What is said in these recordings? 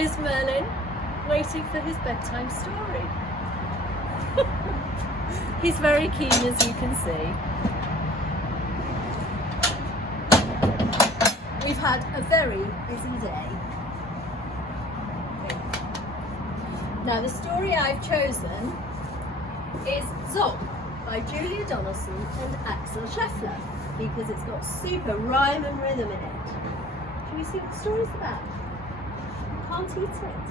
is Merlin waiting for his bedtime story. He's very keen, as you can see. We've had a very busy day. Now the story I've chosen is Zog by Julia Donaldson and Axel Scheffler, because it's got super rhyme and rhythm in it. Can you see what the story's about? You can't eat it.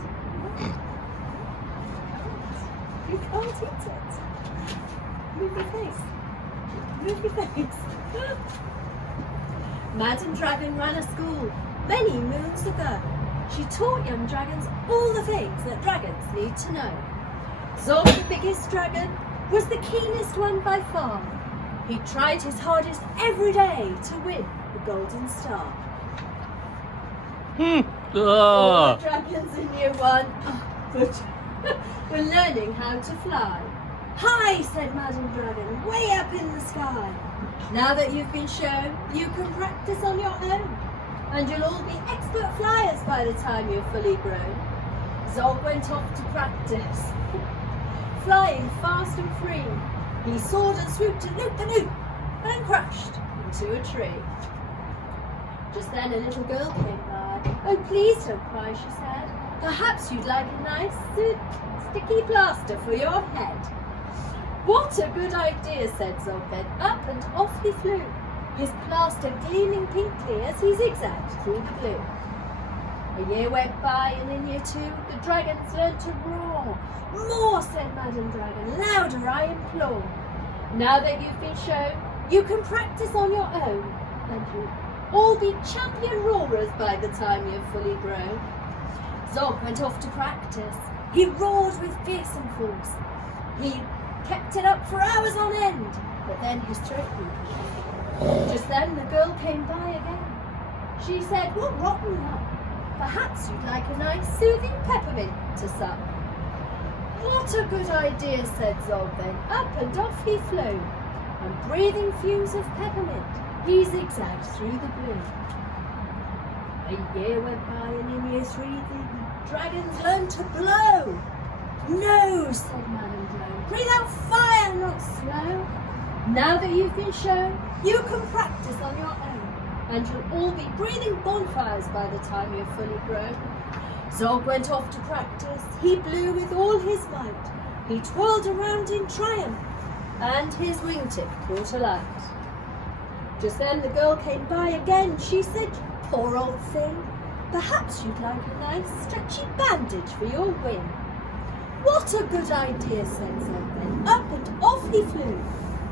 You can't eat it. Move your face. Move your face. Madam Dragon ran a school many moons ago. She taught young dragons all the things that dragons need to know. Zog, the biggest dragon, was the keenest one by far. He tried his hardest every day to win the golden star. All the dragons in year one were learning how to fly. Hi, said Madam Dragon, way up in the sky. Now that you've been shown, you can practice on your own, and you'll all be expert flyers by the time you're fully grown. Zog went off to practice, flying fast and free. He soared and swooped and loop and crashed into a tree. Just then a little girl came by. Oh, please don't cry, she said. Perhaps you'd like a nice sticky plaster for your head. What a good idea, said Zog then. Up and off he flew, his plaster gleaming pinkly as he zigzagged through the blue. A year went by, and in year two, the dragons learned to roar. More, said Madam Dragon, louder I implore. Now that you've been shown, you can practice on your own, and you'll all be champion roarers by the time you're fully grown. Zog went off to practice. He roared with fearsome force. He kept it up for hours on end, but then his throat grew. Just then the girl came by again. She said, what rotten luck. Perhaps you'd like a nice soothing peppermint to suck. What a good idea, said Zog then. Up and off he flew, and breathing fumes of peppermint, he zigzagged through the blue. A year went by, and in year three the dragons learned to blow. No, said Madam Dragon, breathe out fire, not snow. Now that you've been shown, you can practice on your own, and you'll all be breathing bonfires by the time you're fully grown. Zog went off to practice. He blew with all his might. He twirled around in triumph, and his wingtip caught alight. Just then the girl came by again. She said, poor old thing, perhaps you'd like a nice stretchy bandage for your wing. What a good idea, said Zog then. Up and off he flew,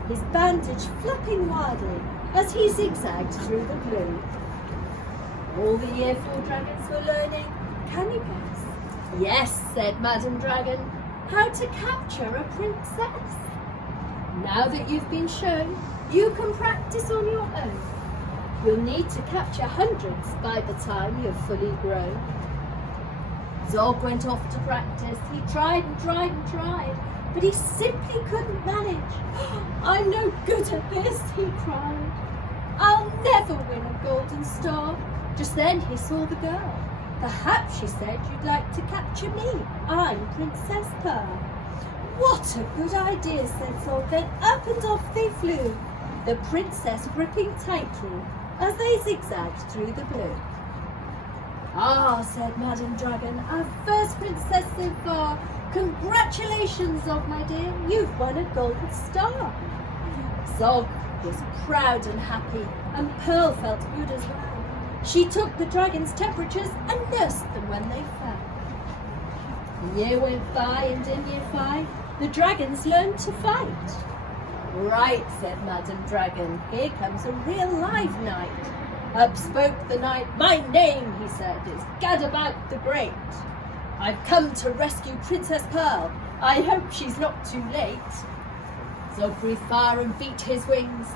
his bandage flapping wildly as he zigzagged through the blue. All the year four dragons were learning, can you guess? Yes, said Madam Dragon, how to capture a princess. Now that you've been shown, you can practice on your own. You'll need to capture hundreds by the time you're fully grown. Zog went off to practice. He tried and tried and tried, but he simply couldn't manage. I'm no good at this, he cried. I'll never win a golden star. Just then he saw the girl. Perhaps, she said, you'd like to capture me. I'm Princess Pearl. What a good idea, said Zog. Then up and off they flew, the princess gripping tightly as they zigzagged through the blue. Ah, said Madam Dragon, our first princess so far. Congratulations, Zog, my dear, you've won a golden star. Zog was proud and happy, and Pearl felt good as well. She took the dragon's temperatures and nursed them when they fell. A year went by, and in year 5, the dragons learned to fight. Right, said Madam Dragon, here comes a real live knight. Up spoke the knight. My name, he said, is Gadabout the Great. I've come to rescue Princess Pearl. I hope she's not too late. Zog breathed fire and beat his wings.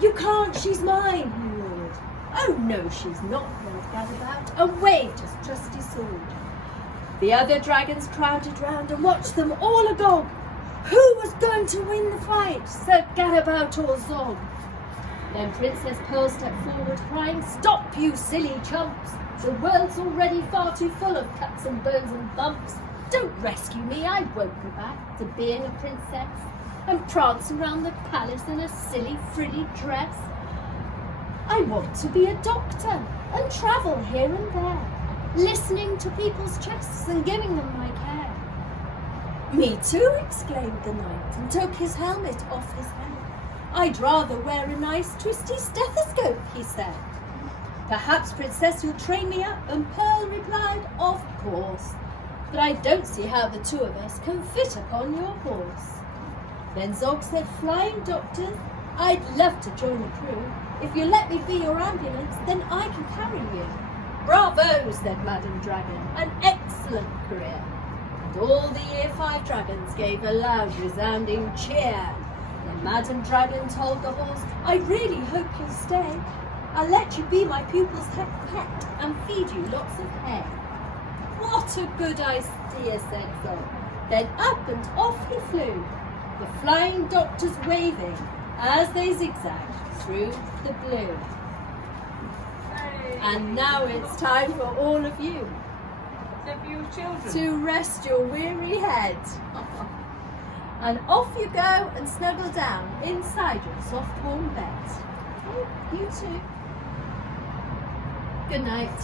You can't, she's mine, he roared. Oh no, she's not, yelled Gadabout, and waved his trusty sword. The other dragons crowded round and watched them all agog. Who was going to win the fight, said Gadabout or Zog? Then Princess Pearl stepped forward, crying, "Stop, you silly chumps! The world's already far too full of cuts and burns and bumps. Don't rescue me, I won't go back to being a princess and prancing round the palace in a silly frilly dress. I want to be a doctor and travel here and there, listening to people's chests and giving them my care." "Me too," exclaimed the knight, and took his helmet off his head. "I'd rather wear a nice twisty stethoscope," he said. "Perhaps, Princess, you'll train me up," and Pearl replied, "Of course, but I don't see how the two of us can fit upon your horse." Then Zog said, "Flying Doctor, I'd love to join the crew. If you let me be your ambulance, then I can carry you." "Bravo," said Madam Dragon, "an excellent career." And all the Year 5 dragons gave a loud resounding cheer. Then Madam Dragon told the horse, "I really hope you'll stay. I'll let you be my pupil's pet and feed you lots of hay." "What a good idea," said Zog. Then up and off he flew, the Flying Doctors waving as they zigzagged through the blue. Hey. And now it's time for all of you Except for your children. to rest your weary head. And off you go and snuggle down inside your soft warm bed. Oh, you too. Good night.